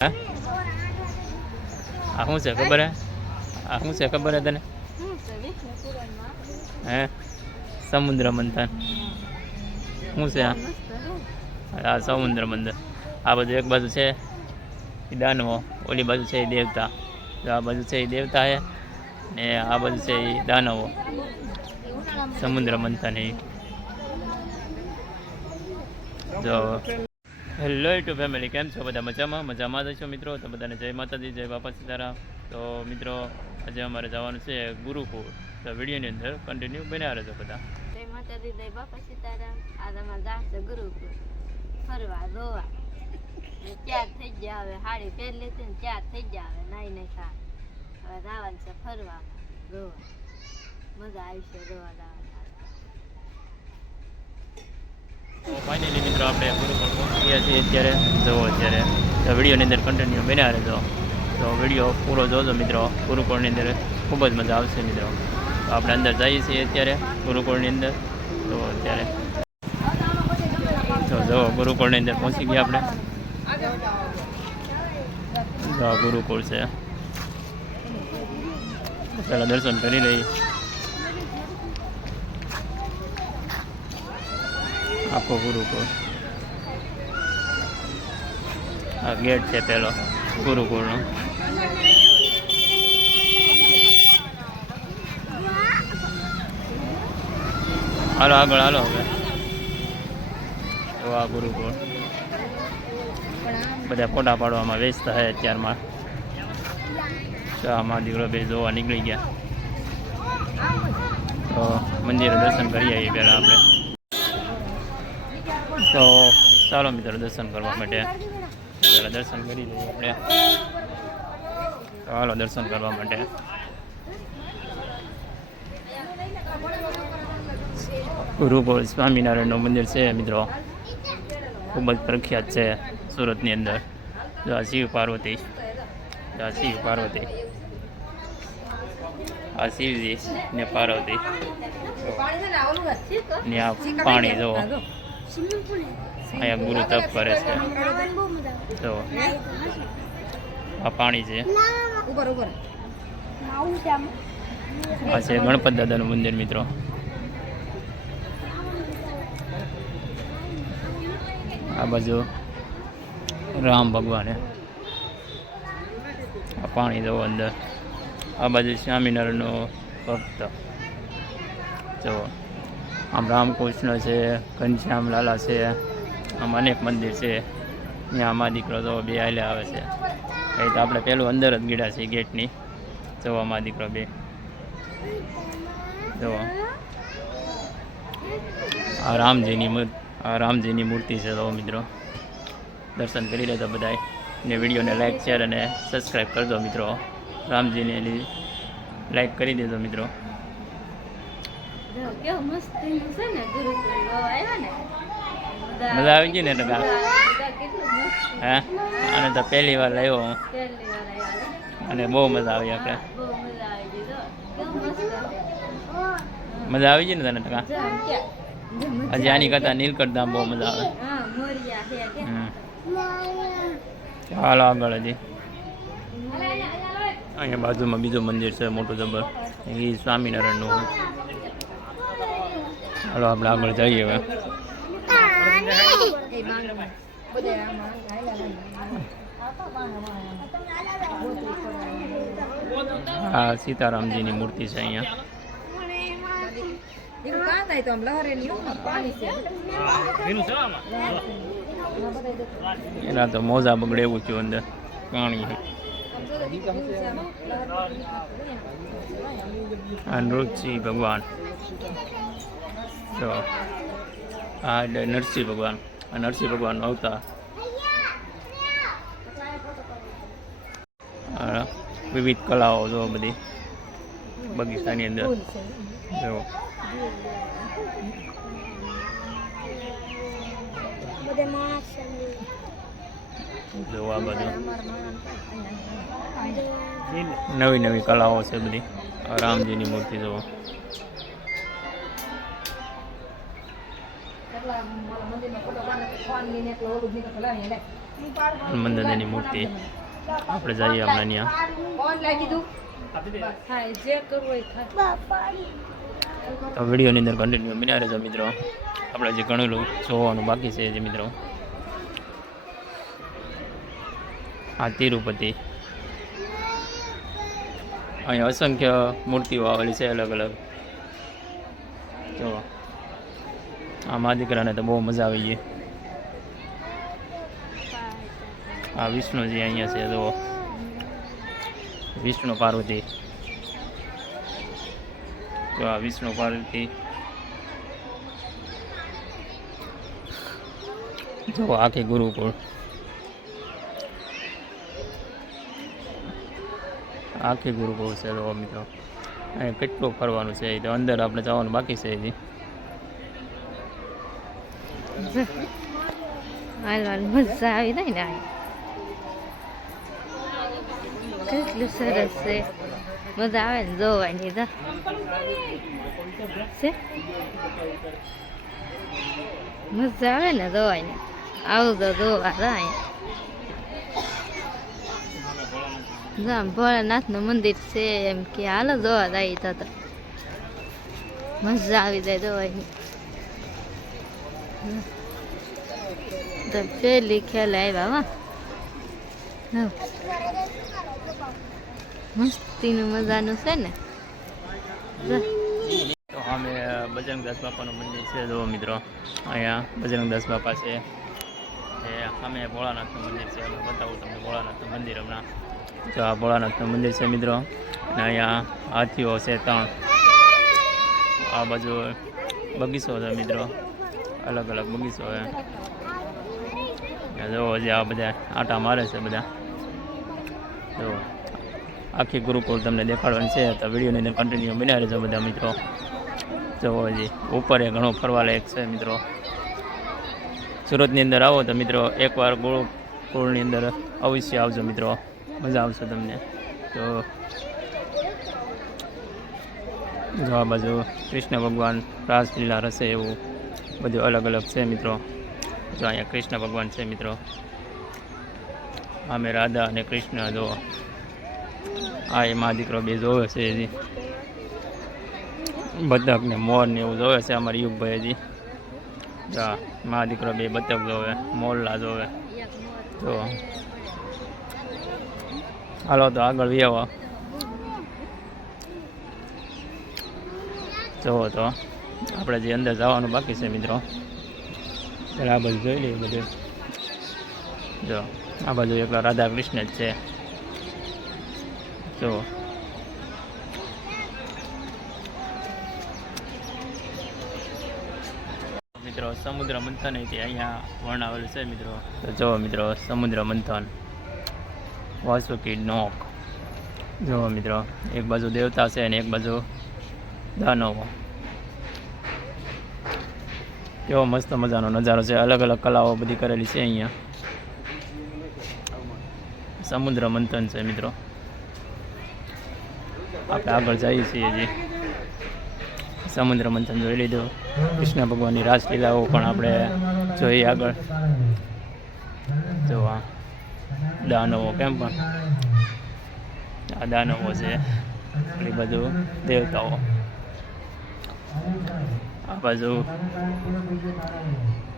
હે? આ શું છે? ખબર હે? આ શું છે? ખબર હે તને? હે? સમુદ્ર મંથન. શું છે આ? સમુદ્ર મંથન. આ બધું એક બાજુ છે દાનવો ઓલી બાજુ છે એ દેવતા. આ બાજુ છે એ દેવતા છે ને આ બાજુ છે એ દાનવો સમુદ્ર મંથન એ જો. હેલો ટુ ફેમિલી કેમ છો? બધા મજામાં? મજામાં જ છો મિત્રો? તો બધાને જય માતાજી, જય બાપા સીતારામ. તો મિત્રો, આજે અમારે જવાનું છે ગુરુકુળ. તો વિડીયોની અંદર કન્ટિન્યુ બન્યા રહેજો બધા. જય માતાજી, જય બાપા સીતારામ. આજ અમારે જાશે ગુરુકુળ. ફરવા, જોવા. ચાર થઈ ગયા હવે. સાડી પહેરી લેતી ને ચાર થઈ ગયા હવે. નાઈ નહીં ખા હવે જવાનું છે ફરવા જોવા. મજા આવશે જોવા જવાનું તો ફાઇનલી મિત્રો, આપણે પહોંચી ગયા છીએ અત્યારે જુઓ અત્યારે તો વિડીયોની અંદર કન્ટિન્યુ બન્યા રહેજો તો વીડિયો પૂરો જોજો મિત્રો. ગુરુકુળની અંદર ખૂબ જ મજા આવશે મિત્રો. તો આપણે અંદર જઈએ છીએ અત્યારે ગુરુકુળની અંદર. તો અત્યારે, તો જો ગુરુકુળની અંદર પહોંચી ગયા આપણે. ગુરુકુળ છે. પહેલાં દર્શન કરી લઈએ. આખો ગુરુકુળ આ ગેટ છે પેલો ગુરુકુળનો હાલો આગળ, હાલો હવે. આ ગુરુકુળ બધા ફોટા પાડવામાં વ્યસ્ત હે અત્યારમાં. તો આમાં દીકરો બે જોવા નીકળી ગયા. તો મંદિરે દર્શન કરી આવીએ પહેલાં આપણે. તો ચાલો મિત્રો, દર્શન કરવા માટે. પહેલાં દર્શન કરી લઈએ આપણે. ચાલો દર્શન કરવા માટે. ગુરુકુળ સ્વામિનારાયણનું મંદિર છે, મિત્રો. ખૂબ જ પ્રખ્યાત છે સુરતની અંદર. આ શિવ પાર્વતી. આ શિવ પાર્વતી. આ શિવજી ને પાર્વતી ને આ પાણી, જો. અહીંયા ગુરુ તપ કરે છે. તો આ પાણી છે. આ છે ગણપત દાદાનું મંદિર, મિત્રો. આ બાજુ રામ ભગવાને આ પાણી જવો અંદર. આ બાજુ સ્વામિનારાયણનો ભક્ત. જો. આમ રામકૃષ્ણ છે ઘનશ્યામ લાલા છે, આમ અનેક મંદિર છે. ત્યાં આમાં દીકરો તો બે હાલે આવે છે. એ તો આપણે પહેલું અંદર જ ગીડા છે, ગેટની. જોવામાં દીકરો બે. જો. આ રામજીની આ રામજીની મૂર્તિ છે તો મિત્રો. દર્શન કરી લેજો બધાય. ને વિડીયોને લાઈક, શેર અને સબસ્ક્રાઈબ કરજો મિત્રો. રામજીને લાઈક કરી દેજો મિત્રો. જો કેવું મસ્ત થઈને છે ને ગુરુકુળ જોવા આવ્યા ને? મજા આવી ગઈ ને ટકા બધા હે? અને તો પહેલી વાર લાવ્યો હું. પહેલી વાર આવ્યા અને બહુ મજા આવી આપણે. મજા આવી ગઈ જો. કેવું મસ્ત છે મજા આવી ગઈ ને તને ટકા હજી આની કરતા નીલકંઠ ધામ બહુ મજા આવે. હા મોરિયા છે કે હમ. હાલો આગળ હજી. અહીંયા બાજુમાં બીજું મંદિર છે મોટું જબર. એ સ્વામિનારાયણનું. હાલો આપણે આગળ જઈએ હવે આ સીતારામજીની મૂર્તિ છે અહીંયા એના તો મોજા બગડે એવું થયું અંદર પાણી છે. આ નૃસિંહ ભગવાન તો આ ડ- નરસિંહ ભગવાન આ નરસિંહ ભગવાનનો અવતાર આ વિવિધ કલાઓ જો બધી બગીચાની અંદર જો જો આ બધું નવી નવી કલાઓ છે બધી આ રામજીની મૂર્તિ જુઓ હનુમાન મૂર્તિ. આપણે જઈએ હમણાં ત્યાં તો વિડીયોની અંદર કન્ટિન્યુ બન્યા રહેજો મિત્રો. આપણે જે ઘણું જોવાનું બાકી છે જે મિત્રો. આ તિરુપતિ. અહીંયા અસંખ્ય મૂર્તિઓ આવેલી છે અલગ અલગ જો આ મા દીકરાને તો બહુ મજા આવી ગઈ. આ વિષ્ણુજી અહીંયા છે, જુઓ. વિષ્ણુ પાર્વતી. તો આ વિષ્ણુ પાર્વતી. જો આખી ગુરુકુળ. આખી ગુરુકુળ છે મિત્રો. અહીંયા કેટલું ફરવાનું છે તો અંદર આપણે જવાનું બાકી છે હજી. હાલવાની મજા આવી જાય ને આ. કેટલું સરસ છે. મજા આવે ને જોવાની તો. મજા આવે ને જોવાની. આવું તો જોવા જાય. ભોળાનાથનું મંદિર છે એમ કે હાલો જોવા જાય તો. મજા આવી જાય જોવાની. તો પેલી ખેલ આવ્યા હા. મસ્તીનું મજાનું છે ને. તો અમે બજરંગદાસ બાપાનું મંદિર છે જો મિત્રો. અહીંયા બજરંગદાસ બાપા છે. એ અમે ભોળાનાથનું મંદિર છે, અમે બતાવું તમને ભોળાનાથનું મંદિર હમણાં. જો આ ભોળાનાથનું મંદિર છે મિત્રો. અને અહીંયા હાથીઓ છે ત્રણ. આ બાજુ બગીચો છે મિત્રો. અલગ અલગ બગીચો છે. જો હજી આ બધા આટા મારે છે બધા. જો આખી ગુરુકુળ તમને દેખાડવાની છે, તો વિડીયોની કન્ટિન્યુ બન્યા રહેજો બધા મિત્રો. જોવો હજી ઉપર એ ઘણું ફરવા લાયક છે મિત્રો. સુરતની અંદર આવો તો મિત્રો એકવાર ગુરુકુળની અંદર અવશ્ય આવજો મિત્રો. મજા આવશે તમને. તો જો આ બાજુ કૃષ્ણ ભગવાન રાસલીલા રસે એવું બધું અલગ અલગ છે મિત્રો. જો અહીંયા કૃષ્ણ ભગવાન છે મિત્રો. અમે રાધા અને કૃષ્ણ જો આ એ મા દીકરો બે જોવે છે હજી. બતક ને મોર ને એવું જોવે છે અમારી યુગભાઈ હજી. જા મા દીકરો બે બતક જોવે, મોરલા જોવે. તો હાલો તો આગળ વ્યાવા જુઓ તો, આપણે જે અંદર જવાનું બાકી છે મિત્રો. પહેલાં આ બધું જોઈ લઈએ બધું. જો, આ બાજુ એકલા રાધા કૃષ્ણ જ છે. જો. મિત્રો, સમુદ્ર મંથન અહીંથી અહીંયા વર્ણવેલું છે, મિત્રો. તો જુઓ મિત્રો, સમુદ્ર મંથન. વાસુકી નોક. જુઓ મિત્રો, એક બાજુ દેવતા છે અને એક બાજુ દાનવો. કેવો મસ્ત મજાનો નજારો છે. અલગ અલગ કલાઓ બધી કરેલી છે અહીંયા. સમુદ્ર મંથન છે મિત્રો. આપણે આગળ જઈએ છીએ હજી. સમુદ્ર મંથન જોઈ લીધું. કૃષ્ણ ભગવાનની રાસલીલાઓ પણ આપણે જોઈએ આગળ. જોવા. દાનવો કેમ પણ. આ દાનવો છે. એ બધું દેવતાઓ. આ બાજુ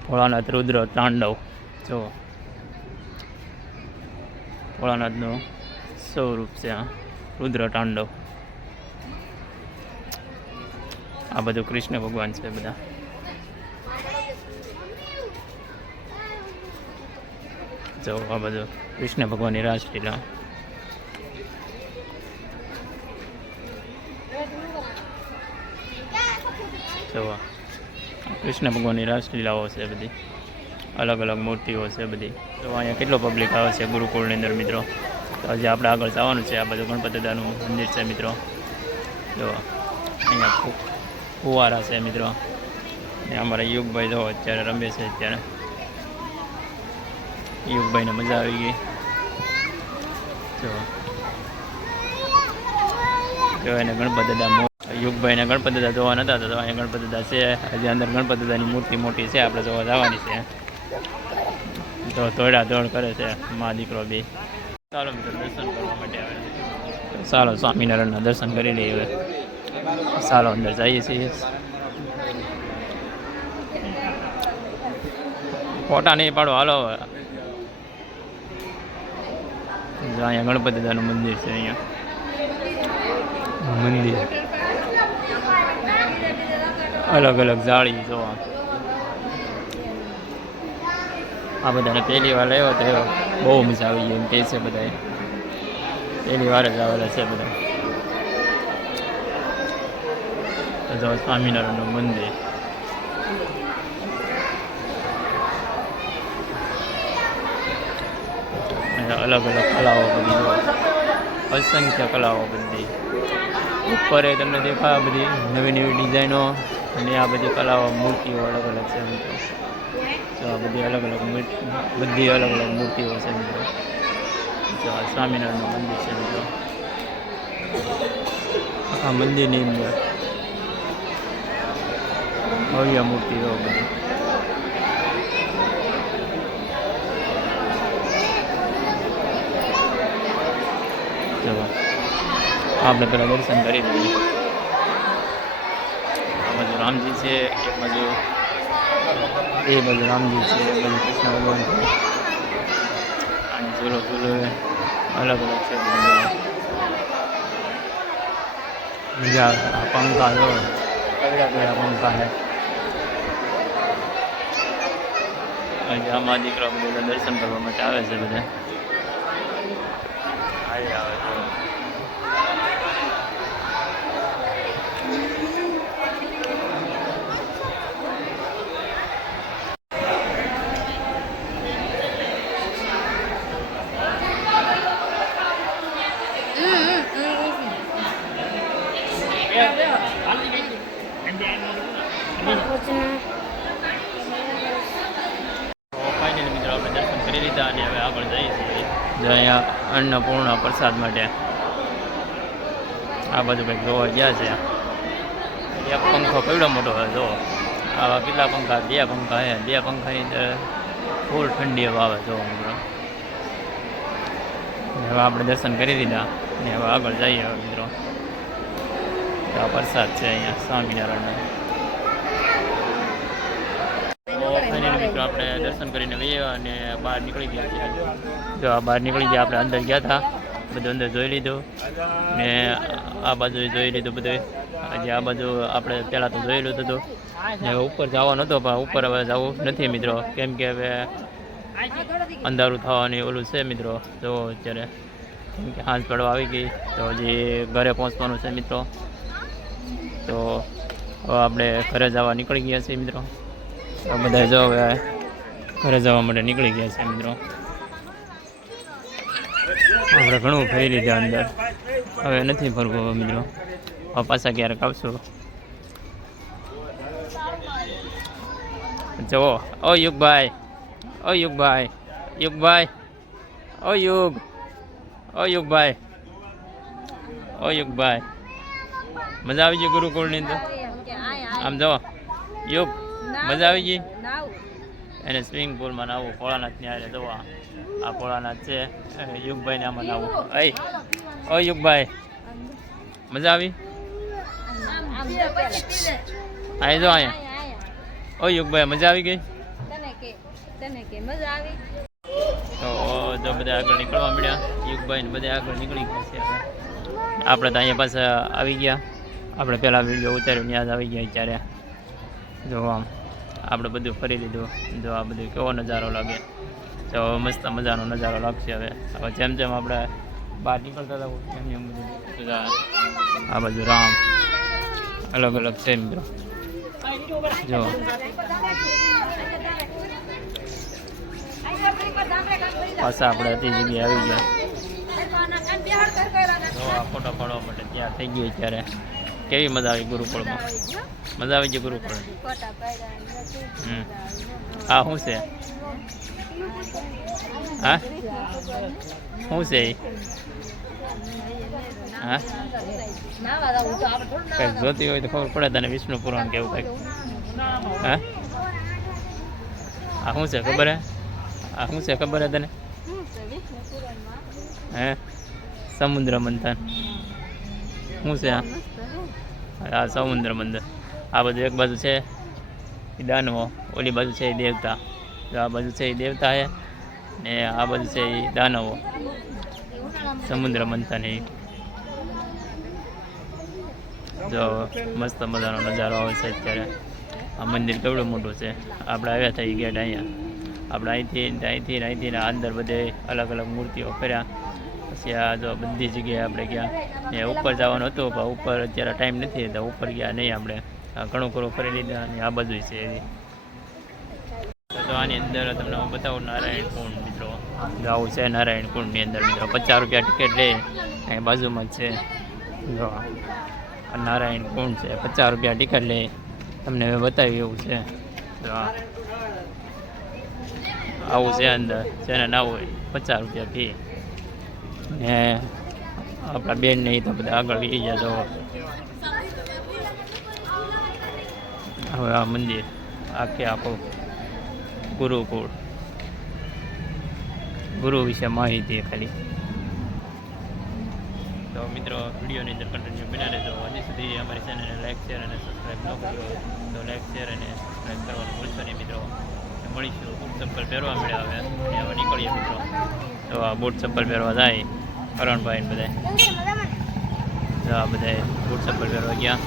ભોળાનાથ, રુદ્ર, તાંડવ. જો. ભોળાનાથનું સ્વરૂપ છે આ. રુદ્ર, તાંડવ. આ બધું કૃષ્ણ ભગવાન છે બધા. જો, આ બધું કૃષ્ણ ભગવાનની રાસલીલા આ કૃષ્ણ ભગવાનની રાસલીલાઓ છે બધી. અલગ અલગ મૂર્તિઓ છે બધી. તો અહીંયા કેટલો પબ્લિક આવે છે ગુરુકુળની અંદર, મિત્રો? તો હજી આપણે આગળ જવાનું છે આ બધું ગણપતિ મંદિર છે, મિત્રો. જો, અહીંયા ફુવારા છે, મિત્રો. ને અમારા યુગભાઈ જો અત્યારે રમે છે અત્યારે. યુગભાઈને મજા આવી ગઈ. જો. એને ગણપતિ દાદા યુગભાઈને ગણપતિ દાદા જોવા નતા તો અહીંયા ગણપતિ દાદા છે. હજી અંદર ગણપતિ દાદાની મૂર્તિ મોટી છે, આપણે જોવા જવાની છે. તો દોડા દોડ કરે છે મા દીકરો બી. ચાલો દર્શન કરવા માટે આવે ચાલો સ્વામિનારાયણના દર્શન કરી લઈએ હવે. ચાલો અંદર જઈએ છીએ. ફોટા નહીં પાડો, હાલો હવે. અહીંયા ગણપતિ દાદાનું મંદિર છે અહીંયા. મંદિર. અલગ અલગ જાળી જોવા આ. બધાને પહેલી વાર આવ્યો તો બહુ મજા આવી ગઈ એમ કહે છે બધા પહેલી વાર જ આવેલા છે બધા. જો સ્વામિનારાયણનું મંદિર. અલગ અલગ કલાઓ બધી અસંખ્ય કલાઓ બધી. ઉપર તમને દેખાય બધી નવી નવી ડિઝાઇનો. અને આ બધી કલાઓ મૂર્તિઓ અલગ અલગ છે મિત્રો તો. આ બધી અલગ અલગ બધી અલગ અલગ મૂર્તિઓ છે મિત્રો જો આ સ્વામિનારાયણનું મંદિર છે મિત્રો આ મંદિરની અંદર ભવ્ય મૂર્તિઓ બધી આપણે પેલા દર્શન કરી લઈએ. રામજી છે એક બાજુ એ બાજુ રામજી છે એ બાજુ કૃષ્ણ ભગવાન છે. અને ઝૂલો ઝૂલો અલગ અલગ છે. બીજા આ પંખા જો કડડા કડડા પંખા છે. આમાં દીકરા બધા દર્શન કરવા માટે આવે છે બધા આવે આવે છે ફાઇનલી મિત્રો, આપણે દર્શન કરી લીધા અને હવે આગળ જઈએ છીએ અહીંયા અન્નપૂર્ણા પ્રસાદ માટે. આ બાજુ કંઈક જોવા ગયા છે. એક પંખો કેવડો મોટો હોય જો આવા કેટલા પંખા, બે પંખા છે. બે પંખાની અંદર ફૂલ ઠંડી હવા આવે જો મિત્રો. હવે આપણે દર્શન કરી દીધા ને હવે આગળ જઈએ હવે મિત્રો. આ પ્રસાદ છે અહીંયા, સ્વામિનારાયણનો ફાઇનલી મિત્રો, આપણે દર્શન કરીને વહીએ અને બહાર નીકળી ગયા છીએ. જો આ બહાર નીકળી ગયા, આપણે અંદર ગયા હતા બધું અંદર જોઈ લીધું. ને આ બાજુ જોઈ લીધું બધું. હજી આ બાજુ આપણે પહેલાં તો જોયેલું હતું. ને ઉપર જવાનો હતો, પણ ઉપર હવે જવું નથી મિત્રો. કેમ કે હવે અંધારું થવાની ઓલું છે મિત્રો. જો અત્યારે કેમ કે સાંજ પડવા આવી ગઈ. તો હજી ઘરે પહોંચવાનું છે મિત્રો. તો આપણે ઘરે જવા નીકળી ગયા છીએ મિત્રો. તો બધા જો હવે ઘરે જવા માટે નીકળી ગયા છે મિત્રો. આપણે ઘણું ફરી લીધા અંદર. હવે નથી ફરવું હવે મિત્રો. પાછા ક્યારેક આવશું. જુઓ ઓ યુગભાઈ ઓ યુગભાઈ યુગભાઈ, ઓ યુગ, ઓ યુગભાઈ ઓ યુગભાઈ. મજા આવી ગઈ ગુરુકુળની અંદર? આમ જો, યુગ. મજા આવી ગઈ? એને સ્વિમિંગ પુલમાં નાવું ભોળાનાથની હારે જોવા. આ ભોળાનાથ છે યુગભાઈ યુગભાઈને આમાં નાવું. અય ઓ યુગભાઈ. મજા આવી? અહીં જો અહીંયા ઓ યુગભાઈ મજા આવી ગઈ? તો જો બધા આગળ નીકળવા મળ્યા યુગભાઈ ને બધા આગળ નીકળી ગયા છે આપણે તો અહીંયા પાછા આવી ગયા. આપણે પહેલાં વીડિયો ઉતાર્યો ત્યાં જ આવી ગયા ત્યારે જો આમ આપણે બધું ફરી લીધું જો આ બધું કેવો નજારો લાગે. તો મસ્ત મજાનો નજારો લાગશે હવે. હવે જેમ જેમ આપણે બહાર નીકળતા હતા એમ એમ બધું. આ બાજુ રામ. અલગ અલગ છે મિત્રો. જો. પાછા આપણે હતી જગ્યાએ આવી ગયા. ફોટો પાડવા માટે ત્યાં થઈ ગયો ત્યારે કેવી મજા આવી ગુરુકુળમાં? મજા આવી ગઈ ગુરુકુળ આ શું છે? હા? શું છે? હા? કંઈક જોતી હોય તો ખબર પડે તને વિષ્ણુ પુરાણ કેવું કંઈક. હા? આ શું છે ખબર હે? આ શું છે ખબર હે તને? હે? સમુદ્ર મંથન. શું છે આ? હે આ સમુદ્ર મંદિર. આ બધું એક બાજુ છે એ દાનવો ઓલી બાજુ છે એ દેવતા. આ બાજુ છે એ દેવતા છે ને આ બાજુ છે એ દાનવો સમુદ્ર મંથન જો મસ્ત મજાનો નજારો આવે છે અત્યારે. આ મંદિર કેવડું મોટું છે? આપણે આવ્યા થઈ ગેટ અહીંયા. આપણે અહીંથી અહીંથી અહીંથી અંદર બધે અલગ અલગ મૂર્તિઓ કર્યા. પછી જો બધી જગ્યાએ આપણે ગયા. ને ઉપર જવાનું હતું, પણ ઉપર અત્યારે ટાઈમ નથી તો ઉપર ગયા નહીં આપણે. ઘણું ઘણું કરી લીધા અને આ બધું છે તો આની અંદર તમને હું બતાવું, નારાયણ કુંડ મિત્રો. જો છે નારાયણ કુંડની અંદર મિત્રો. પચાસ રૂપિયા ટિકિટ લે. એ બાજુમાં જ છે. જો નારાયણ કુંડ છે. પચાસ રૂપિયા ટિકિટ લે. તમને મેં બતાવ્યું એવું છે. જો. આવું છે અંદર. જેને ના હોય, પચાસ રૂપિયા ફી. ને આપણા બેન ને તો બધા આગળ લઈ ગયા હવે આ મંદિર આખે આખું ગુરુકુળ. ગુરુ વિશે માહિતી ખાલી. તો મિત્રો, વિડીયોની અંદર કન્ટિન્યુ બના રહેજો. હજી સુધી અમારી ચેનલને લાઈક શેર અને સબસ્ક્રાઈબ ન કર્યો તો લાઈક શેર અને સબસ્ક્રાઈબ કરવાનું ભૂલશો નહીં મિત્રો. મળીશું. બૂટ ચપ્પલ પહેરવા મળ્યા હવે નીકળીએ મિત્રો. તો આ બૂટ ચપ્પલ પહેરવા જાય. કરણભાઈ ને બધા. બધા બૂટ ચપ્પલ કરવા ગયા.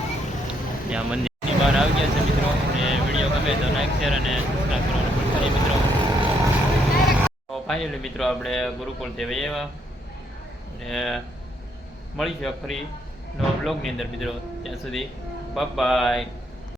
ત્યાં મંદિરની બહાર આવી ગયા છે મિત્રો. અને વીડિયો ગમે તો લાઈક શેર અને સબસ્ક્રાઈબ કરવાનું ભૂલશો નહીં મિત્રો. ફાઇનલી મિત્રો આપણે ગુરુકુળ તે આવ્યા. ને મળીશું ફરી નવા બ્લોગની અંદર મિત્રો. ત્યાં સુધી બાય